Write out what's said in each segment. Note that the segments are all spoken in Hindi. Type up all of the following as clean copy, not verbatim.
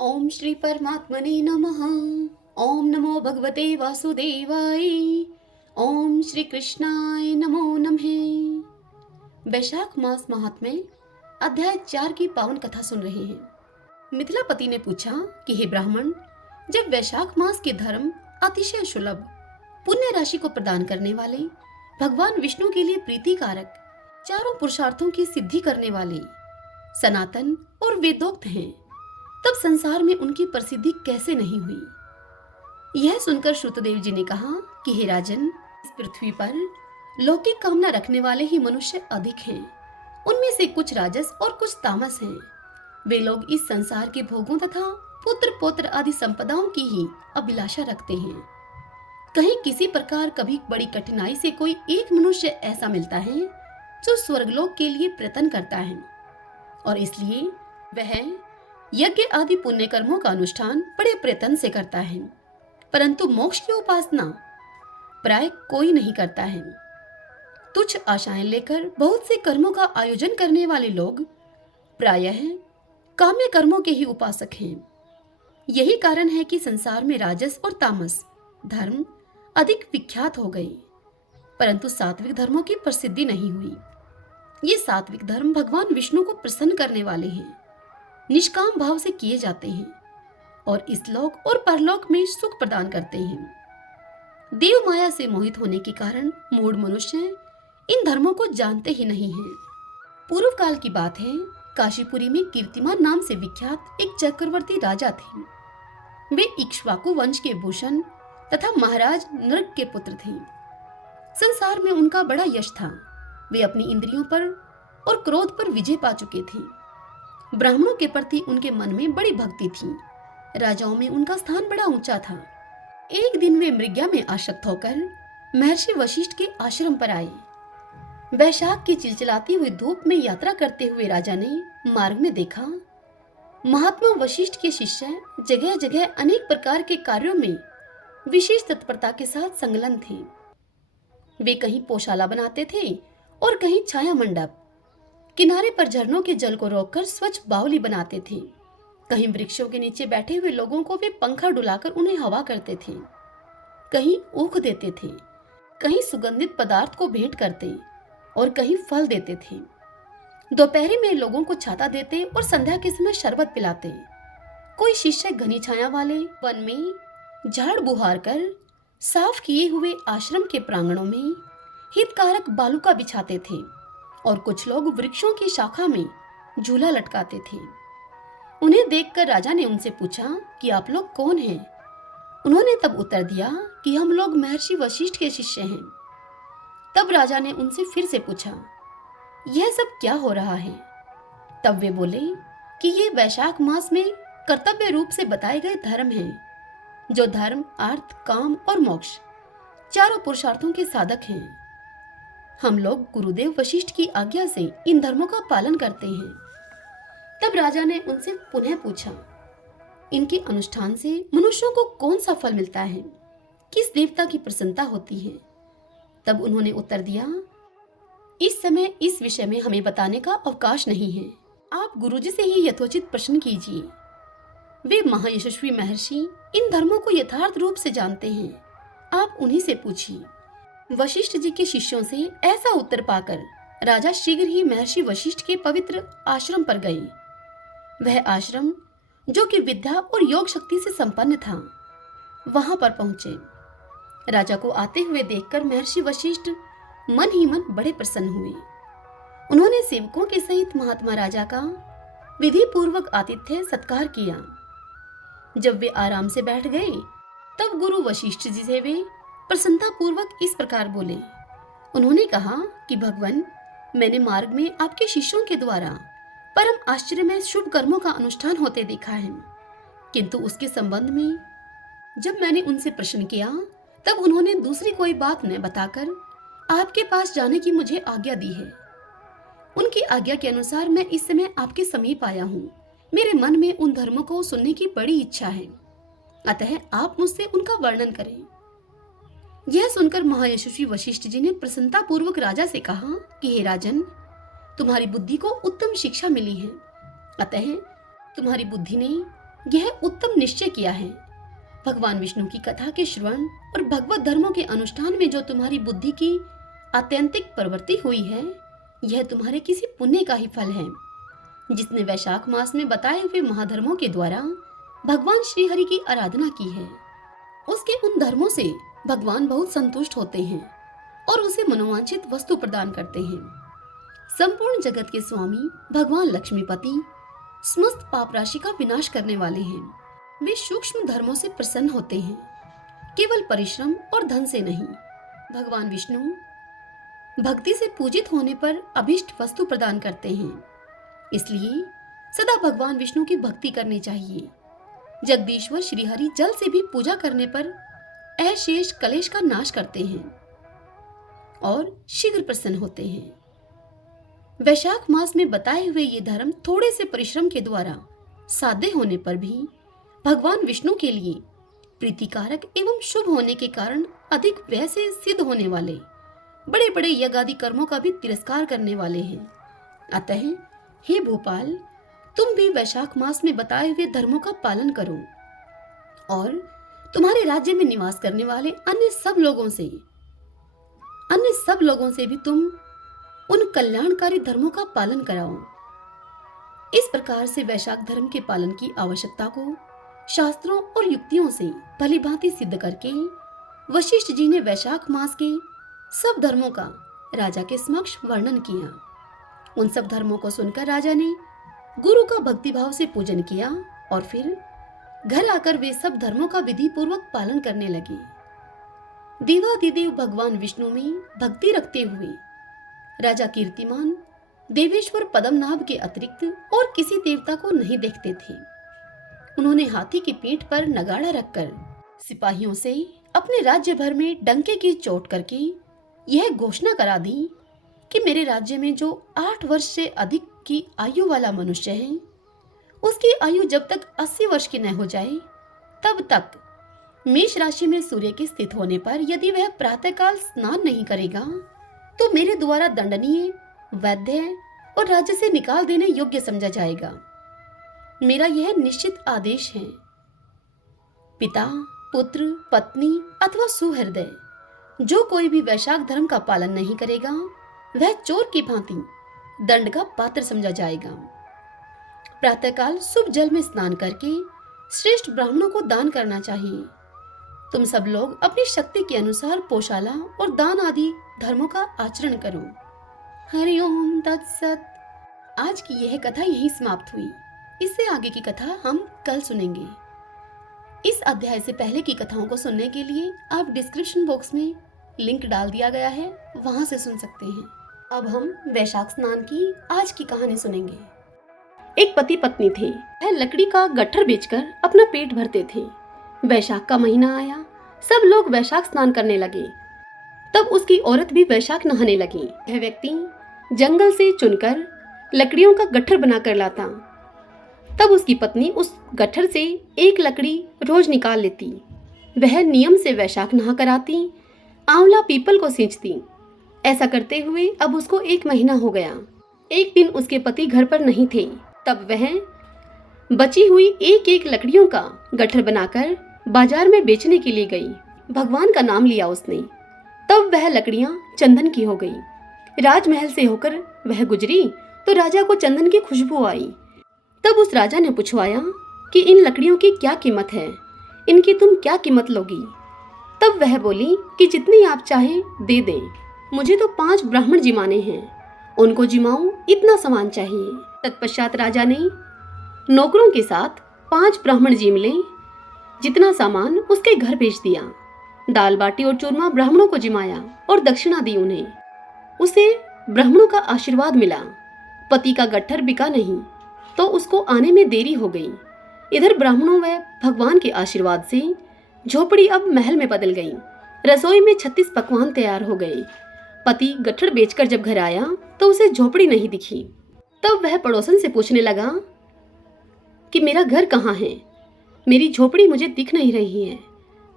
ओम श्री परमात्मने नमः। ओम नमो भगवते वासुदेवाय। ओम श्री कृष्णाय नमो नमः। वैशाख मास महात्म्य अध्याय 4 की पावन कथा सुन रहे हैं। मिथिलापति ने पूछा कि हे ब्राह्मण, जब वैशाख मास के धर्म अतिशय सुलभ पुण्य राशि को प्रदान करने वाले, भगवान विष्णु के लिए प्रीतिकारक, चारों पुरुषार्थों की सिद्धि करने वाले, सनातन और वेदोक्त हैं, तब संसार में उनकी प्रसिद्धि कैसे नहीं हुई। यह सुनकर श्रुतदेव जी ने कहा कि हे राजन, इस पृथ्वी पर लौकिक कामना रखने वाले ही मनुष्य अधिक हैं। उनमें से कुछ राजस और कुछ तामस हैं। वे लोग इस संसार के भोगों तथा पुत्र पौत्र आदि संपदाओं की ही अभिलाषा रखते हैं। कहीं किसी प्रकार कभी बड़ी कठिनाई से कोई एक मनुष्य ऐसा मिलता है जो स्वर्गलोक के लिए प्रयत्न करता है, और इसलिए वह यज्ञ आदि पुण्य कर्मों का अनुष्ठान बड़े प्रयत्न से करता है, परंतु मोक्ष की उपासना प्राय कोई नहीं करता है। तुच्छ आशाएं लेकर बहुत से कर्मों का आयोजन करने वाले लोग प्रायः काम्य कर्मों के ही उपासक हैं। यही कारण है कि संसार में राजस और तामस धर्म अधिक विख्यात हो गए, परंतु सात्विक धर्मों की प्रसिद्धि नहीं हुई। ये सात्विक धर्म भगवान विष्णु को प्रसन्न करने वाले हैं, निष्काम भाव से किए जाते हैं और इस लोक और परलोक में सुख प्रदान करते हैं। देव माया से मोहित होने के कारण मूढ़ मनुष्य इन धर्मों को जानते ही नहीं हैं। पूर्व काल की बात है, काशीपुरी में कीर्तिमान नाम से विख्यात एक चक्रवर्ती राजा थे। वे इक्ष्वाकु वंश के भूषण तथा महाराज नृग के पुत्र थे। संसार में उनका बड़ा यश था। वे अपनी इंद्रियों पर और क्रोध पर विजय पा चुके थे। ब्राह्मणों के प्रति उनके मन में बड़ी भक्ति थी। राजाओं में उनका स्थान बड़ा ऊंचा था। एक दिन वे मृग्या में आसक्त होकर महर्षि वशिष्ठ के आश्रम पर आए। वैशाख की चिलचिलाती हुई धूप में यात्रा करते हुए राजा ने मार्ग में देखा, महात्मा वशिष्ठ के शिष्य जगह जगह अनेक प्रकार के कार्यों में विशेष तत्परता के साथ संलग्न थे। वे कहीं पोशाला बनाते थे और कहीं छाया मंडप, किनारे पर झरनों के जल को रोककर स्वच्छ बावली बनाते थे। कहीं वृक्षों के नीचे बैठे हुए लोगों को वे पंखा डुलाकर उन्हें हवा करते थे, कहीं ऊख देते थे, कहीं सुगंधित पदार्थ को भेंट करते और कहीं फल देते थे। दोपहरी में लोगों को छाता देते और संध्या के समय शरबत पिलाते। कोई शिष्य घनी छाया वाले वन में झाड़ बुहार कर साफ किए हुए आश्रम के प्रांगणों में हितकारक बालुका बिछाते थे और कुछ लोग वृक्षों की शाखा में झूला लटकाते थे। उन्हें देखकर राजा ने उनसे पूछा कि आप लोग कौन हैं? उन्होंने तब उत्तर दिया कि हम लोग महर्षि वशिष्ठ के शिष्य हैं। तब राजा ने उनसे फिर से पूछा, यह सब क्या हो रहा है? तब वे बोले कि ये वैशाख मास में कर्तव्य रूप से बताए गए धर्म हैं, जो धर्म, अर्थ, काम और मोक्ष चारों पुरुषार्थों के साधक हैं। हम लोग गुरुदेव वशिष्ठ की आज्ञा से इन धर्मों का पालन करते हैं। तब राजा ने उनसे पुनः पूछा, इनके अनुष्ठान से मनुष्यों को कौन सा फल मिलता है? किस देवता की प्रसन्नता होती है? तब उन्होंने उत्तर दिया, इस समय इस विषय में हमें बताने का अवकाश नहीं है। आप गुरुजी से ही यथोचित प्रश्न कीजिए। वे महायशस्वी महर्षि इन धर्मों को यथार्थ रूप से जानते हैं। आप उन्हीं से पूछिए। वशिष्ठ जी के शिष्यों से ऐसा उत्तर पाकर राजा शीघ्र ही महर्षि वशिष्ठ के पवित्र आश्रम पर गए। वह आश्रम, जो कि विद्या और योग शक्ति से संपन्न था, वहां पर पहुंचे। राजा को आते हुए देखकर महर्षि वशिष्ठ मन ही मन बड़े प्रसन्न हुए। उन्होंने सेवकों के सहित महात्मा राजा का विधि पूर्वक आतिथ्य सत्कार किया। जब वे आराम से बैठ गए, तब गुरु वशिष्ठ जी से वे प्रसन्नता पूर्वक इस प्रकार बोले। उन्होंने कहा कि भगवान, मैंने मार्ग में आपके शिष्यों के द्वारा परम आश्चर्य में शुभ कर्मों का अनुष्ठान होते देखा है, किंतु उसके संबंध में जब मैंने उनसे प्रश्न किया, तब उन्होंने दूसरी कोई बात न बताकर आपके पास जाने की मुझे आज्ञा दी है। उनकी आज्ञा के अनुसार मैं इस समय आपके समीप आया हूँ। मेरे मन में उन धर्मों को सुनने की बड़ी इच्छा है, अतः आप मुझसे उनका वर्णन करें। यह सुनकर महायशस्वी वशिष्ठ जी ने प्रसन्नता पूर्वक राजा से कहा कि हे राजन, तुम्हारी बुद्धि को उत्तम शिक्षा मिली है, अतः तुम्हारी बुद्धि ने यह उत्तम निश्चय किया है। भगवान विष्णु की कथा के श्रवण और भगवत धर्मों के अनुष्ठान में जो तुम्हारी बुद्धि की आत्यंतिक प्रवृत्ति हुई है, यह तुम्हारे किसी पुण्य का ही फल है। जिसने वैशाख मास में बताए हुए महाधर्मों के द्वारा भगवान श्री हरि की आराधना की है, उसके उन धर्मों से भगवान बहुत संतुष्ट होते हैं और उसे मनोवांछित वस्तु प्रदान करते हैं। संपूर्ण जगत के स्वामी भगवान लक्ष्मीपति समस्त पाप राशि का विनाश करने वाले हैं। वे सूक्ष्म धर्मों से प्रसन्न होते हैं, केवल परिश्रम और धन से नहीं। भगवान विष्णु भक्ति से पूजित होने पर अभिष्ट वस्तु प्रदान करते हैं, इसलिए सदा भगवान विष्णु की भक्ति करनी चाहिए। जगदीश्वर श्री हरि जल से भी पूजा करने पर अशेष कलेश का नाश करते हैं और शीघ्र प्रसन्न होते हैं। वैशाख मास में बताए हुए ये धर्म थोड़े से परिश्रम के द्वारा साध्य होने पर भी भगवान विष्णु के लिए प्रीतिकारक एवं शुभ होने के कारण अधिक व्यय से सिद्ध होने वाले बड़े बड़े यज्ञ आदि कर्मों का भी तिरस्कार करने वाले हैं। अतः हे भोपाल, तुम भी वैशाख मास में बताए हुए धर्मों का पालन करो और तुम्हारे राज्य में निवास करने वाले अन्य सब लोगों से भी तुम उन कल्याणकारी धर्मों का पालन कराओ। इस प्रकार से वैशाख धर्म के पालन की आवश्यकता को शास्त्रों और युक्तियों से भली भांति सिद्ध करके वशिष्ठ जी ने वैशाख मास के सब धर्मों का राजा के समक्ष वर्णन किया। उन सब धर्मों को सुनकर राजा ने गुरु का भक्तिभाव से पूजन किया और फिर घर आकर वे सब धर्मों का विधि पूर्वक पालन करने लगे। देवाधिदेव भगवान विष्णु में भक्ति रखते हुए राजा कीर्तिमान देवेश्वर पद्मनाभ के अतिरिक्त और किसी देवता को नहीं देखते थे। उन्होंने हाथी की पीठ पर नगाड़ा रखकर सिपाहियों से अपने राज्य भर में डंके की चोट करके यह घोषणा करा दी कि मेरे राज्य में जो 8 वर्ष से अधिक की आयु वाला मनुष्य है, उसकी आयु जब तक 80 वर्ष की न हो जाए तब तक मेष राशि में सूर्य के स्थित होने पर यदि वह प्रातःकाल स्नान नहीं करेगा तो मेरे द्वारा दंडनीय, वैद्य और राज्य से निकाल देने योग्य समझा जाएगा। मेरा यह निश्चित आदेश है। पिता, पुत्र, पत्नी अथवा सुहृदय जो कोई भी वैशाख धर्म का पालन नहीं करेगा, वह चोर की भांति दंड का पात्र समझा जाएगा। प्रातःकाल शुभ जल में स्नान करके श्रेष्ठ ब्राह्मणों को दान करना चाहिए। तुम सब लोग अपनी शक्ति के अनुसार पोशाला और दान आदि धर्मों का आचरण करो। हरिओम तत्सत। आज की यह कथा यहीं समाप्त हुई। इससे आगे की कथा हम कल सुनेंगे। इस अध्याय से पहले की कथाओं को सुनने के लिए आप डिस्क्रिप्शन बॉक्स में लिंक डाल दिया गया है, वहां से सुन सकते हैं। अब हम वैशाख स्नान की आज की कहानी सुनेंगे। एक पति पत्नी थे। वह लकड़ी का गट्ठर बेचकर अपना पेट भरते थे। वैशाख का महीना आया, सब लोग वैशाख स्नान करने लगे। तब उसकी औरत भी वैशाख नहाने लगी। वह व्यक्ति जंगल से चुनकर लकड़ियों का गट्ठर बनाकर लाता। तब उसकी पत्नी उस गट्ठर से एक लकड़ी रोज निकाल लेती। वह नियम से वैशाख नहा कर आती, आंवला पीपल को सींचती। ऐसा करते हुए अब उसको 1 महीना हो गया। एक दिन उसके पति घर पर नहीं थे। तब वह बची हुई एक लकड़ियों का गट्ठर बनाकर बाजार में बेचने के लिए गई। भगवान का नाम लिया उसने। तब वह लकड़ियां चंदन की हो गई। राजमहल से होकर वह गुजरी तो राजा को चंदन की खुशबू आई। तब उस राजा ने पूछवाया कि इन लकड़ियों की क्या कीमत है, इनकी तुम क्या कीमत लोगी। तब वह बोली कि जितनी आप चाहें दे दें, मुझे तो 5 ब्राह्मण जिमाने हैं, उनको जिमाऊं इतना सामान चाहिए। तत्पश्चात राजा ने नौकरों के साथ 5 ब्राह्मण जिम ले जितना सामान उसके घर भेज दिया। दाल बाटी और चूरमा ब्राह्मणों को जिमाया और दक्षिणा दी उन्हें। उसे ब्राह्मणों का आशीर्वाद मिला। पति का गट्ठर बिका नहीं तो उसको आने में देरी हो गई। इधर ब्राह्मणों व भगवान के आशीर्वाद से झोपड़ी अब महल में बदल गई। रसोई में 36 पकवान तैयार हो गए। पति गट्ठर बेचकर जब घर आया तो उसे झोपड़ी नहीं दिखी। तब वह पड़ोसन से पूछने लगा कि मेरा घर कहाँ है, मेरी झोपड़ी मुझे दिख नहीं रही है।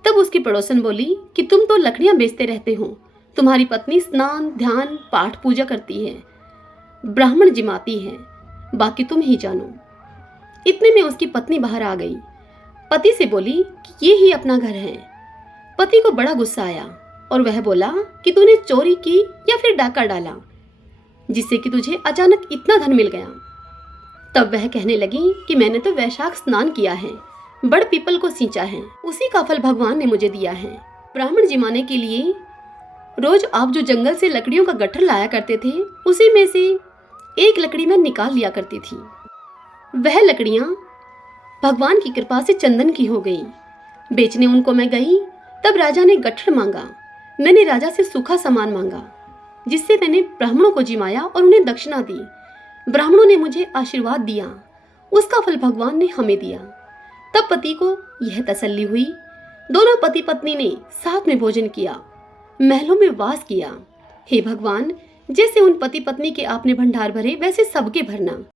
तब उसकी पड़ोसन बोली कि तुम तो लकड़ियां बेचते रहते हो, तुम्हारी पत्नी स्नान, ध्यान, पाठ, पूजा करती है, ब्राह्मण जिमाती है, बाकी तुम ही जानो। इतने में उसकी पत्नी बाहर आ गई। पति से बोली कि ये ही अपना घर है। पति को बड़ा गुस्सा आया और वह बोला कि तूने चोरी की या फिर डाका डाला जिससे कि तुझे अचानक इतना धन मिल गया। तब वह कहने लगी कि मैंने तो वैशाख स्नान किया है, बड़ पीपल को सींचा है, उसी का फल भगवान ने मुझे दिया है। ब्राह्मण जिमाने के लिए रोज आप जो जंगल से लकड़ियों का गट्ठर लाया करते थे, उसी में से एक लकड़ी मैं निकाल लिया करती थी। वह लकड़ियां भगवान की कृपा से चंदन की हो गई। बेचने उनको मैं गई, तब राजा ने गट्ठर मांगा। मैंने राजा से सूखा सामान मांगा, जिससे मैंने ब्राह्मणों को जिमाया और उन्हें दक्षिणा दी। ब्राह्मणों ने मुझे आशीर्वाद दिया, उसका फल भगवान ने हमें दिया। तब पति को यह तसल्ली हुई। दोनों पति पत्नी ने साथ में भोजन किया, महलों में वास किया। हे भगवान, जैसे उन पति पत्नी के आपने भंडार भरे, वैसे सबके भरना।